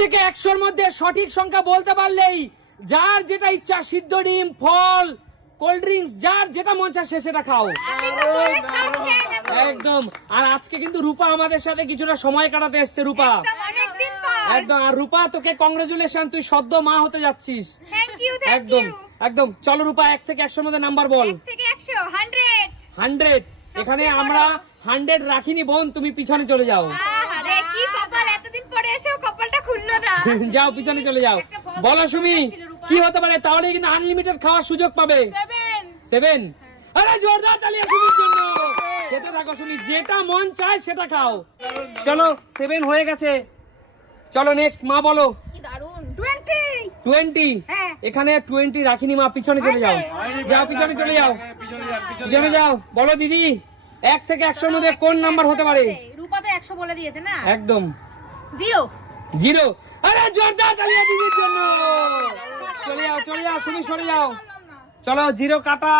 থেকে 100-র মধ্যে সঠিক সংখ্যা বলতে পারলেই যার যেটা ইচ্ছা, সিদ্ধ ডিম, ফল, কোল্ড ড্রিঙ্কস, যার যেটা মন চায় সেটা খাও একদম। আর আজকে কিন্তু রূপা আমাদের সাথে কিছুটা সময় কাটাতে এসছে। রূপা একদম। আর রূপা, তোকে কংগ্রেচুলেশন, তুই সদ্য মা হতে যাচ্ছিস। একদম একদম। চলো রূপা, 1 থেকে 100-র মধ্যে নাম্বার বল। 100। এখানে আমরা 100 রাখিনি বোন, তুমি পিছনে চলে যাও। যাও পিছনে চলে যাও। বলো সুমি, কি হতে পারে? তাহলে কিন্তু আনলিমিটেড খাওয়ার সুযোগ পাবে। 7। আরে জোরদার তালি সুমির জন্য। খেতে থাকো সুমি, যেটা মন চায় সেটা খাও। চলো 7 হয়ে গেছে। চলো নেক্সট মা বলো। 20। এখানে 20 রাখিনি মা, পিছনে চলে যাও। যাও পিছনে চলে যাও, পিছনে যাও। বলো দিদি, 1 থেকে 100-র মধ্যে কোন নাম্বার হতে পারে? রূপা তো 100 বলে দিয়েছে না? একদম। 0। আরে জোরদার তালি দিদির জন্য। চলে যাও সুমি, সরে যাও। চলো 0 কাটা।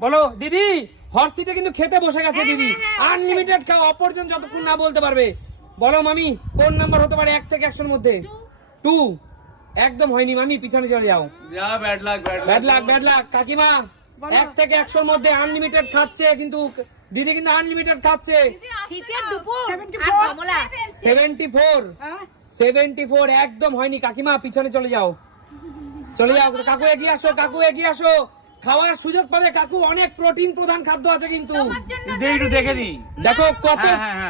বলো দিদি, হট সিটে কিন্তু খেতে বসে গেছে দিদি। আনলিমিটেড খাও, অপরজন যতক্ষণ না বলতে পারবে। বলো মামি, কোন নাম্বার হতে পারে 1 থেকে 100-র মধ্যে? 2। একদম হয়নি মামি, পিছনে চলে যাও। Bad luck. কাকিমা, 1 থেকে 100-র মধ্যে আনলিমিটেড খাচ্ছে, কিন্তু দিদি কিন্তু আনলিমিটেড খাচ্ছে। শীতের দুপুর 74 একদম হয়নি। কাকিমা পিছনে চলে যাও। কাকু এগিয়ে আসো। খাওয়ার সুযোগ পাবে কাকু, অনেক প্রোটিন প্রধান খাদ্য আছে কিন্তু। একটু দেখে নি, দেখো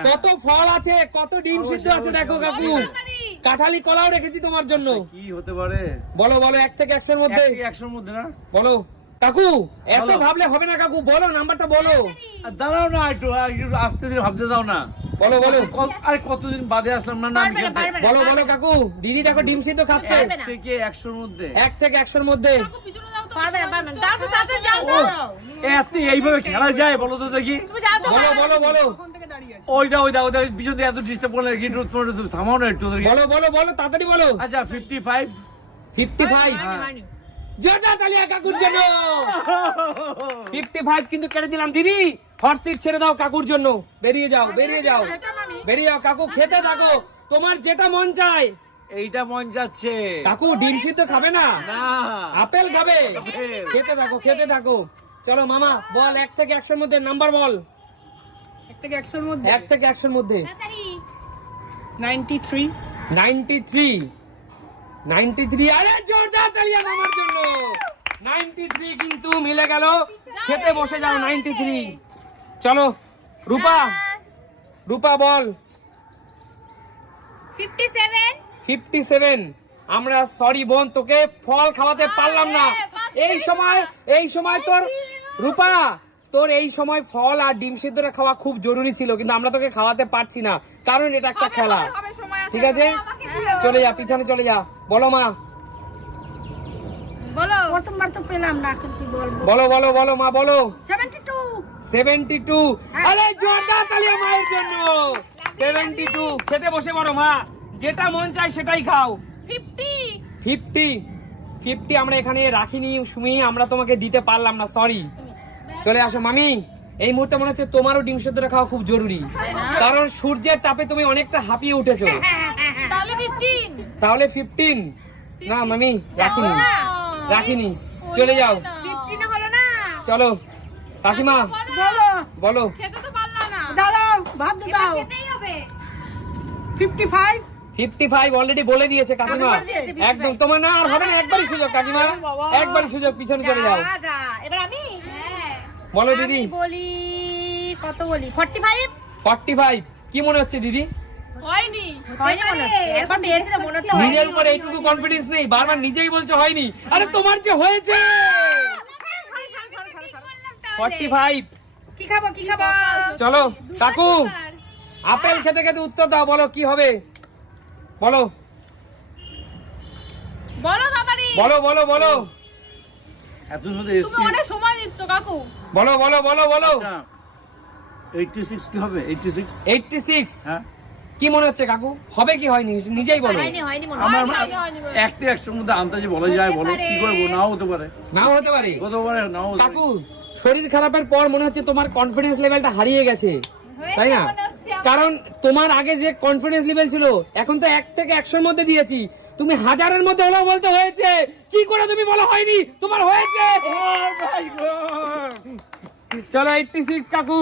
কত ফল আছে, কত ডিম সিদ্ধ আছে। দেখো কাকু, কাঁঠালি কলাও রেখেছি তোমার জন্য। কি হতে পারে? বলো 1 থেকে 100-র মধ্যে। 100-র মধ্যে না? বলো কাকু, এত ভাবলে হবে না কাকু, বলো নাম্বারটা বলো। দাঁড়াও না, একটু আস্তে ধীরে ভাবতে দাও না। বলো আর কতদিন বাদে আসলাম না। বলো কাকু। দিদি দেখো ডিম সিদ্ধ খাচ্ছে। 1 থেকে 100-র মধ্যে। 1 থেকে 100-র মধ্যে। এইভাবে খেলা যায়? বলো তো দেখি। বলো। ওই দাও পিছন দিয়ে এত ডিস্টার্ব করলে একটু থামাও না একটু। বলো তাড়াতাড়ি বলো। আচ্ছা 55। জোরদার তালি কাকুর জন্য। 55 কিন্তু কেটে দিলাম। দিদি হট সিট ছেড়ে দাও কাকুর জন্য। বেরিয়ে যাও কাকু, খেতে থাকো, তোমার যেটা মন চায়। এইটা মন যাচ্ছে। কাকু ডিম সিদ্ধ খাবে না? আপেল খাবে। খেতে থাকো। চলো মামা বল, 1 থেকে 100-র মধ্যে নাম্বার বল। 1 থেকে 100-র মধ্যে 1 থেকে 100-র মধ্যে 93। আরে জোরদার তালি মামার জন্য। 93 কিন্তু মিলে গেল। খেতে বসে যাও। 93। চলো রূপা বল। 57। আমরা সরি বোন, তোকে ফল খাওয়াতে পারলাম না। এই সময় তোর রূপা, তোর এই সময় ফল আর ডিম সিদ্ধটা খাওয়া খুব জরুরি ছিল, কিন্তু আমরা তোকে খাওয়াতে পারছি না, কারণ এটা একটা খেলা। ঠিক আছে, চলে যা, পিছনে চলে যা। বলো মা। প্রথমবার তো পেলাম না, এখন কি বলবো? বলো মা বলো। 72। আরে জোরদার তালি মায়ের জন্য। 72। খেতে বসে বড় মা, যেটা মন চায় সেটাই খাও। 50 আমরা এখানে রাখিনি সুমি, আমরা তোমাকে দিতে পারলাম না, সরি। চলে আসো মামি। এই মুহূর্তে মনে হচ্ছে তোমারও ডিম সেদ্ধটা খাওয়া খুব জরুরি, কারণ সূর্যের তাপে তুমি অনেকটা হাঁপিয়ে উঠেছো। তাহলে 15 না মামি, রাখিনি। চলে যাও। চলো কাকিমা বলো। 55 অলরেডি বলে দিয়েছে কাকিমা। একদম তোমার না আর হবে না, একবারই সুযোগ কাকিমা, একবারই সুযোগ। পিছনে চলে যাও। এবার আমি বলো দিদি। বলি কত বলি? 45। কি মনে হচ্ছে দিদি? হয়নি মনে হচ্ছে, এখন পেয়েছি তো মনে হচ্ছে। নিজের উপরে এইটুকু কনফিডেন্স নেই, বারবার নিজেই বলছো হয়নি। আরে তোমার যে হয়েছে। 45। কি খাবো? চলো কাকু, আপেল খেতে খেতে উত্তর দাও, বলো কি হবে। বলো তাড়াতাড়ি বলো। এত মধ্যে এসছি। অনেক সময় দিচ্ছ কাকু। বলো 86 কি হবে? 86। হ্যাঁ, কি মনে হচ্ছে কাকু, হবে কি হয়নি নিজেই বলো। হয়নি মনে আমার 1 থেকে 100-র মধ্যে আন্দাজে বলা যায়। বলো কি করবো? নাও হতে পারে। কাকু শরীর খারাপের পর মনে হচ্ছে তোমার কনফিডেন্স লেভেলটা হারিয়ে গেছে, তাই না? কারণ তোমার আগে যে কনফিডেন্স লেভেল ছিল এখন তো 1 থেকে 100 এর মধ্যে দিয়েছি, তুমি 1000 এর মধ্যে হলেও বলতে হয়েছে, কি করে তুমি বলো হয়নি, তোমার হয়েছে। চলো 86 কাকু,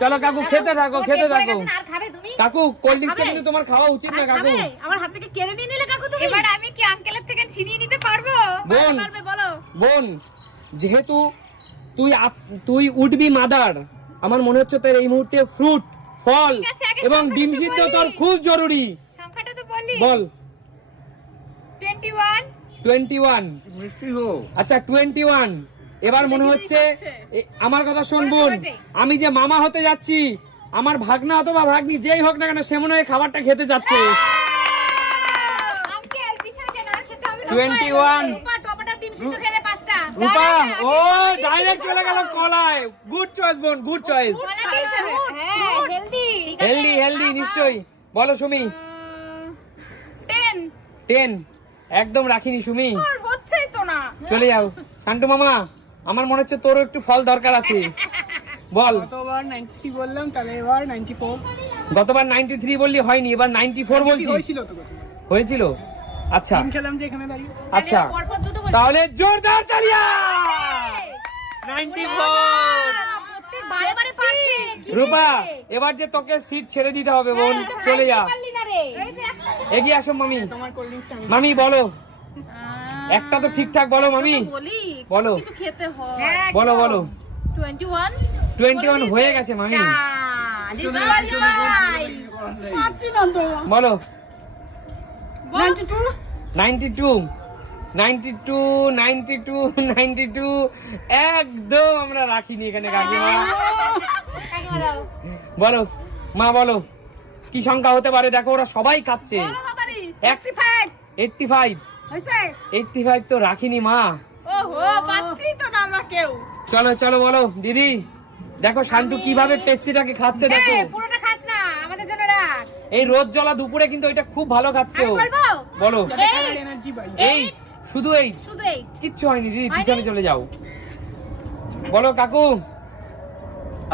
চলো কাকু খেতে থাকো খেতে থাকো। আর খাবে তুমি? কাকু কোল্ড ড্রিঙ্কসটা কিন্তু তোমার খাওয়া উচিত না কাকু। খাবে? আমার হাত থেকে কেড়ে নিয়ে নিলে কাকু তুমি। এবার আমি কি আঙ্কেলের থেকে ছিনিয়ে নিতে পারবো? বোন, পারবে বলো। বোন যেহেতু তুই উঠবি মাদার, আমার মনে হচ্ছে তোর এই মুহূর্তে ফ্রুট, ফল ঠিক আছে, আগে এবং সংখ্যাটা ডিম তো সিদ্ধ বলি। তোর খুব জরুরি। সংখ্যাটা তো বলি। বল। 21। 21। মিষ্টি গো। আচ্ছা 21। এবার মনে হচ্ছে আমার কথা শোন মনে তো বোন, হয়েছে। আমি যে মামা হতে যাচ্ছি, আমার ভাগনা অথবা ভাগ্নি যেই হোক না কেন সে মনে হয় খাবারটা খেতে যাচ্ছে। আঙ্কেল পিছনে যেন আর খেতে হবে না। 21। রূপা টমেটো ডিম সিদ্ধ খেলে 5টা। রূপা ও ডাইরেক্ট চলে গেল কলায়। গুড চয়েস বোন, গুড চয়েস। হ্যাঁ, হেলদি। হেলদি হেলদি নিশ্চয়ই। বলো সুমি। 10। 10 একদম রাখিনি সুমি। আর হচ্ছেই তো না। চলে যাও শান্টু মামা, আমার মনে হচ্ছে তোরও একটু ফল দরকার আছে। বল। গতবার 93 বললাম, তাহলে এবার 94 গতবার 93 বললি হয়নি, এবার 94 বলছিস। হয়েছিল তো গতবার। হয়েছিল? আচ্ছা টিম খেলাম যে এখানে দাঁড়িয়ে। আচ্ছা, পরপর দুটো বলি। তাহলে জোরদার তালিয়া। 94। প্রত্যেক বারে বারে পারছি। রূপা এবার যে তোকে সিট ছেড়ে দিতে হবে বোন, চলে যা। পারলি না রে। এই যে একটা এগিয়ে আসো মামি। তোমার কোল্ড ড্রিঙ্কসটা আমি মামি বলো, একটা তো ঠিকঠাক বলো মামি। বলি বলো। কিছু খেতে হয়। বলো বলো। 21 21 হয়ে গেছে মামি। পাচ্ছি না তো। বলো। 92 92 92 92 92 একদম আমরা রাখিনি এখানে কাকিমা। কাকিমা দাও। বলো মা, বলো কি সংখ্যা হতে পারে? দেখো ওরা সবাই খাচ্ছে। বলো বাবারি। 85 হইছে? 85 তো রাখিনি মা। ওহো, পাচ্ছি তো না আমরা কেউ। চলো চলো বলো দিদি। দেখো শান্তু কিভাবে পেপসিটাকে খাচ্ছে দেখো। এই, পুরোটা খাস না, আমাদের জন্য রাখ। এই রোদ জ্বলা দুপুরে কিন্তু এটা খুব ভালো খাচ্ছে ও। আমি বলবো? বলো। যাতে কালার এনার্জি পাই। 8 শুধু 8 শুধু 8। কিচ্ছু হয়নি দিদি, হয়নি? পিছনে চলে যাও। বলো কাকু।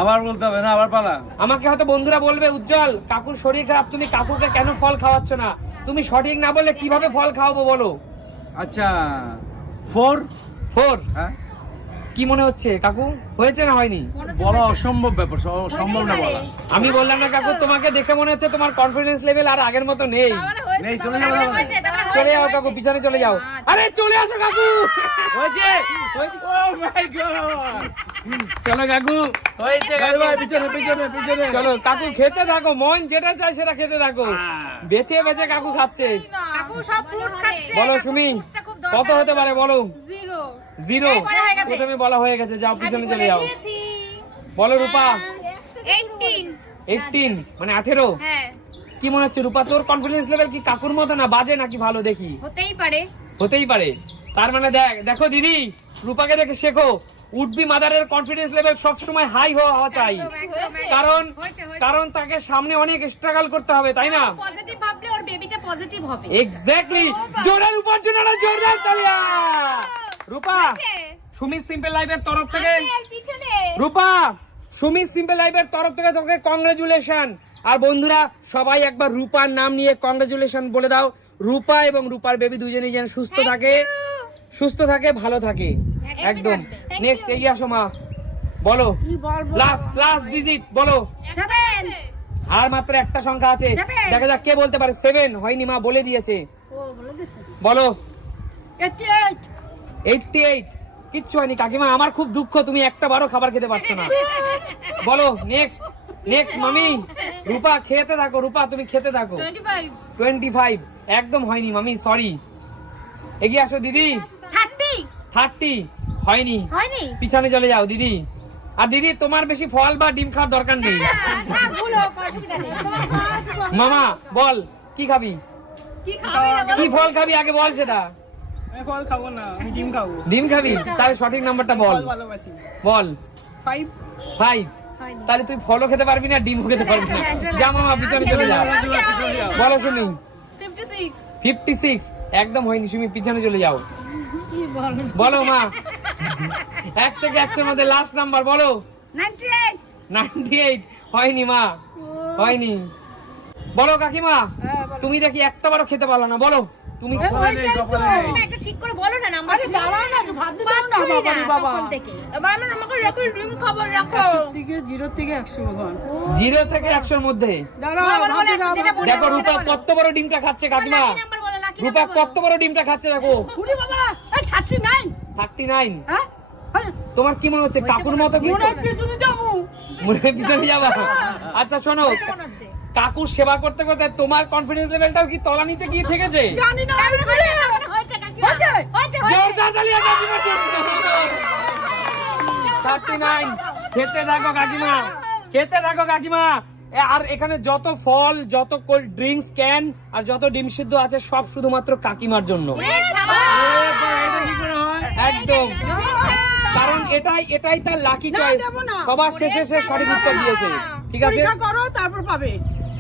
আবার বলতে হবে না, আবার পালা। আমাকে হয়তো বন্ধুরা বলবে উজ্জ্বল কাকুর শরীর খারাপ, তুমি কাকুকে কেন ফল খাওয়াচ্ছ না? তুমি সঠিক না বললে কিভাবে ফল খাওয়াবো বলো। আচ্ছা 4। 4 হ্যাঁ, কি মনে হচ্ছে কাকু, হয়েছে না হয়নি? বলা অসম্ভব ব্যাপার, সম্ভব না বলা। আমি বললাম না কাকু, তোমাকে দেখে মনে হচ্ছে তোমার কনফিডেন্স লেভেল আর আগের মতো নেই। নেই, চলে যাও, চলে যাও। চলে যাও কাকু, পিছনে চলে যাও। আরে চলে আসো কাকু। হয়েছে। Oh my God! চলো কাকু, হয়েছে ভাই, কাকু। ভাই, পিছনে পিছনে পিছনে। চলো কাকু খেতে থাকো, মন যেটা চায় সেটা খেতে থাকো। বেছে বেছে কাকু খাচ্ছে। কাকু সব ফ্রুটস খাচ্ছে। বলো কাকু সুমি fruitsটা খুব দরকার কত হতে পারে বলো। 0 0 এই বলা হয়ে গেছে। প্রথমে বলা হয়ে গেছে, যাও পিছনে চলে যাও। দিয়েছি। বলো রূপা। 18 18 মানে 18। হ্যাঁ, কি মনে হচ্ছে রূপা, তোর কনফিডেন্স লেভেল কি কাকুর মতো না বাজে নাকি ভালো? দেখি। হতেই পারে। হতেই পারে। তার মানে দেখো দিদি, রূপাকে দেখে শেখো। উডবি মাদারের কনফিডেন্স লেভেল সব সময় হাই হওয়া চাই, কারণ কারণ তাকে সামনে অনেক স্ট্রাগল করতে হবে, তাই না? পজিটিভ ভাবলে ওর বেবিটা পজিটিভ হবে। এক্স্যাক্টলি। জোরের উপর জোরে জোরদার তালিয়া। রূপা সুমি সিম্পল লাইফের তরফ থেকে, আঙ্কেল পিছনে। রূপা সুমি সিম্পল লাইফের তরফ থেকে তোমাকে কংগ্রেচুলেশন। আর বন্ধুরা সবাই একবার রূপার নাম নিয়ে কংগ্রেচুলেশন বলে দাও। রূপা এবং রূপার বেবি দুজনেই যেন সুস্থ থাকে ভালো থাকে একদম। Thank next you. এগিয়ে আসো মা, বলো লাস্ট ডিজিট বলো। 7 আর মাত্র একটা সংখ্যা আছে, Seven. দেখা যাক কে বলতে পারে। 7 হয়নি মা, বলে দিয়েছে। ও বলে দিছে। বলো। 88 88 কিচ্ছু হয়নি কাকিমা, আমার খুব দুঃখ তুমি একটা বারও খাবার খেতে পারছো না। বলো নেক্সট মামি। রূপা খেতে থাকো, রূপা তুমি খেতে থাকো। 25 25 একদম হয়নি মামি, সরি। এগিয়ে আসো দিদি। 30 হয়নি, হয়নি। পিছনে চলে যাও দিদি। আর দিদি তোমার বেশি ফল বা ডিম খাওয়ার দরকার নেই। না ভুল হোক, অসুবিধা নেই। মামা বল কি খাবি, কি খাবে না কি ফল খাবি আগে বল সেটা। আমি ফল খাবো না, আমি ডিম খাবো। ডিম খাবি, তাহলে সঠিক নাম্বারটা বল। ফল ভালোবাসি। বল। 5 5 তাহলে তুই ফলও খেতে পারবি না, ডিমও খেতে পারবি না। যা মামা পিছনে চলে যা। বলো সুমি। 56 56 একদম হয়নি সুমি, পিছনে চলে যাও। বলো মা। 1 থেকে 100 এর মধ্যে লাস্ট নাম্বার বলো। 98 98 হয়নি মা। ও হয়নি। বলো কাকিমা, হ্যাঁ, বলো। তুমি দেখি একটা বারও খেতে পারলো না, বলো তুমি কি- কপালে নেই, কপালে নেই। তুমি একটা ঠিক করে বলো না নাম্বার। আরে দাঁড়াও না, একটু ভাত দিতে দাও না, পাচ্ছই বাবা না রে বাবা। তখন থেকে। এবার আমাকে রাখো ডিম খাবার রাখো। 0 থেকে 100 এখন। 0 থেকে 100 এর মধ্যে। দাঁড়াও, বলো, বলো, ভাত বলো, দাও, যেটা ভাত বলো। দাও। দেখো রূপা কত বড় ডিমটা খাচ্ছে কাকিমা, লাকি নাম্বার বলো, লাকি রূপা নাম্বার বলো। কত বড় ডিমটা খাচ্ছে দেখো। ওরে বাবা, এই 39 39। হ্যাঁ? এই, তোমার কি মনে হচ্ছে হয়েছে কাকুর মনে মতো কি? মনে হয় পেছনে যাবো। মনে হয় পিছনে যাবা? আচ্ছা শোনো, হয়েছে মনে হচ্ছে। কাকুর সেবা করতে করতে তোমার কনফিডেন্স লেভেলটাও কি তলানিতে গিয়ে ঠেকেছে? জানি না, আমি বলি। হয়েছে কাকিমা। হয়েছে? হয়েছে, হয়েছে। জোরদার তালিয়া কাকিমার জন্য। 39। খেতে থাকো কাকিমা, খেতে থাকো কাকিমা। আর এখানে যত ফল, যত কোল্ড ড্রিঙ্কস ক্যান আর যত ডিম সিদ্ধ আছে সব শুধুমাত্র কাকিমার জন্য। এ শাবাশ। এটা কি করে হয়? একদম, কারণ এটাই তার লাকি না, চয়েস। দেবো না। সবার শেষে সে সঠিক উত্তর দিয়েছে, ঠিক আছে? পরীক্ষা করো, তারপর পাবে।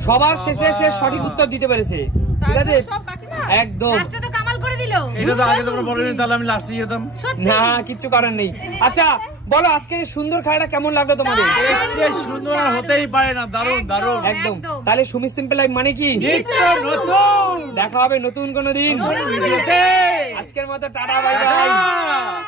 সবার শেষে সে সঠিক উত্তর দিতে পেরেছে, ঠিক আছে? সব কাকিমা। একদম। লাস্টে তো কামাল করে দিল। এটা তো আগে তোমরা বলেনি, তাহলে আমি লাস্টে যেতাম। সত্যি। না কিছু করার নেই। আচ্ছা বলো, আজকের এই সুন্দর খেলাটা কেমন লাগলো তোমাদের? এর চেয়ে সুন্দর আর হতেই পারে না, দারুণ দারুণ। একদম। একদম। তাহলে সুমি সিম্পল লাইফ মানে কি? নিত্য নতুন দেখা হবে নতুন কোনো দিন। নতুন ভিডিওতে। আজকের মতো টাটা, বাই বাই। টাটা।